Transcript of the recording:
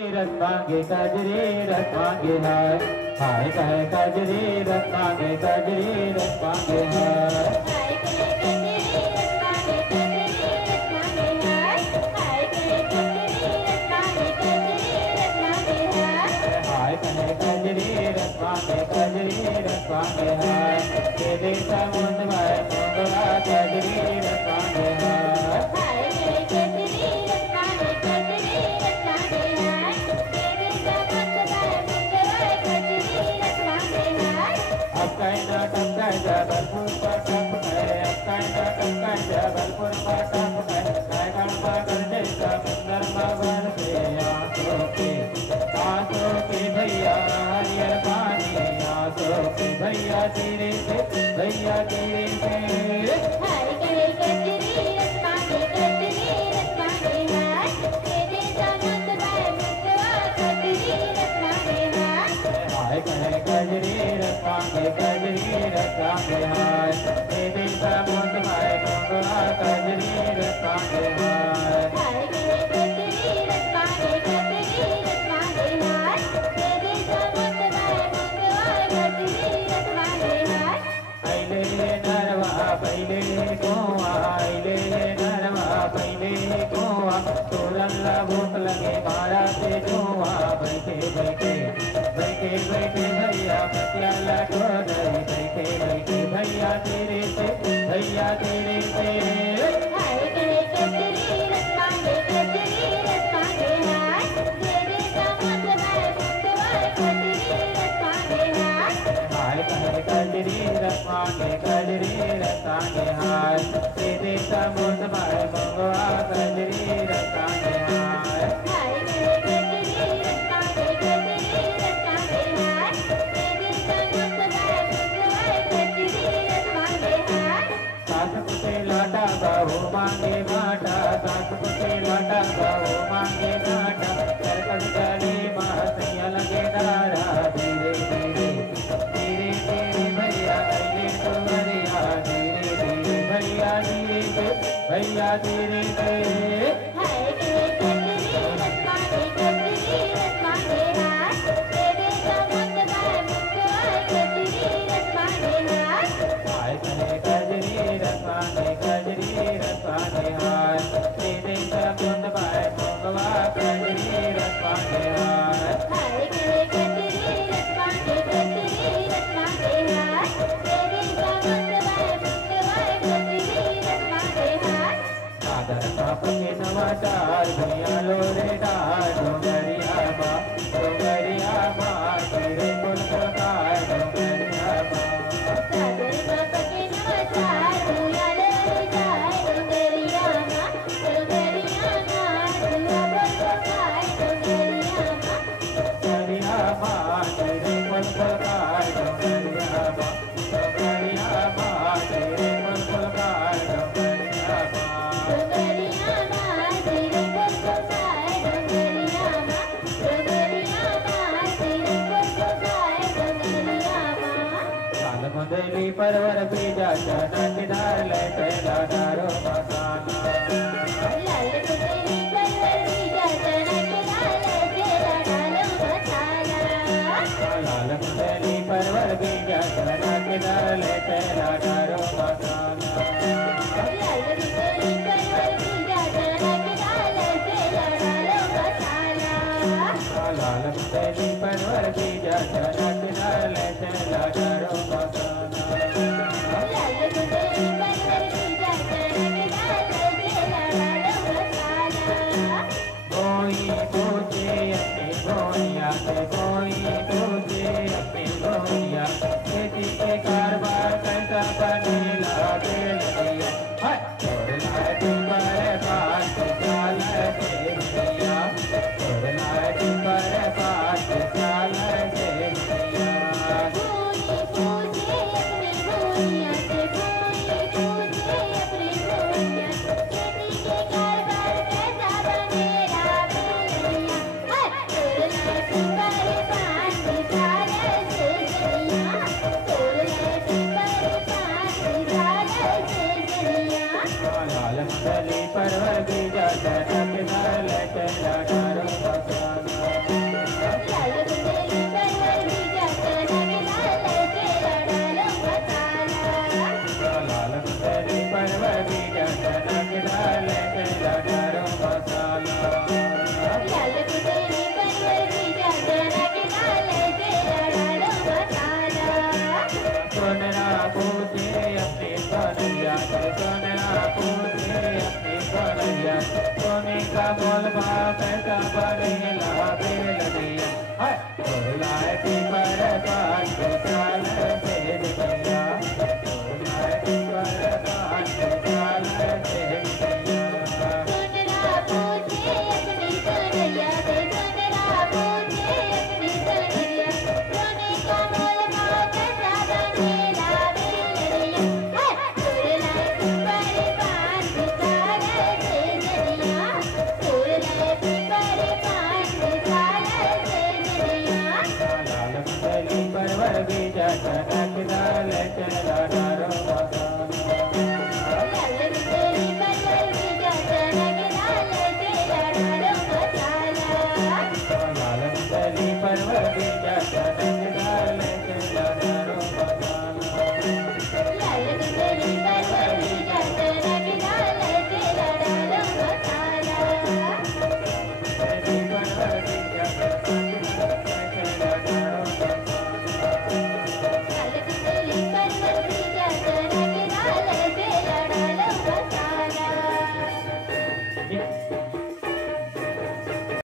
रस मांगे कजरी रस मांगे हाय कहे कजरी रस मांगे कजरी रस मांगे हाय कहे कजरी रस मांगे के दे समुद्र में मोगरा कजरी रस मांगे जबलपुर पटक है जबलपुर पटक है सुंदर भवन से आंसू के भैया हरियर पानी आंसू के भैया तेरे से कजरी रस मांगे हाय तेरे समुद्र में मोगरा कजरी रस मांगे तुरंला भूख लगे मारा से जुआ बैठे भैया बतिया लटो गई बैठे भैया तेरे से कजरी रस मांगे हाय तेरे समुद्र में मोगरा कजरी रस मांगे सास पुते लाटा बाहु मांगे माटा सास पुते लाटा बाहु मांगे माटा करकट गली महसैया लगे दारा धीरे भैया तेरे नवाचार भैया लोरे डार डोंगरिया बा तेरे कुल प्रकार डोंगरिया बा मंदली परवर बीजा चनकदार ले पहला दारो मसाना लाल मंदली परवर बीजा चनकदार ले पहला दारो मसाला लाल मंदली परवर बीजा चनकदार ले पहला दारो मसाला लाल मंदली परवर बीजा चनकदार ले पहला दारो मसाला लाल मंदली परवर बीजा चनकदार ले पहला दारो मसाला खेती के कारबार कैसा बनेला परवर की जाता है चटना के डाले के लडारो मसाला लाल कुटेरी परवर की चटना के डाले के लडारो मसाला सोनरा पूछे अपने कन्हैया सोनरा पूछे अपने कन्हैया सोने का मोल पैसा बढ़ेला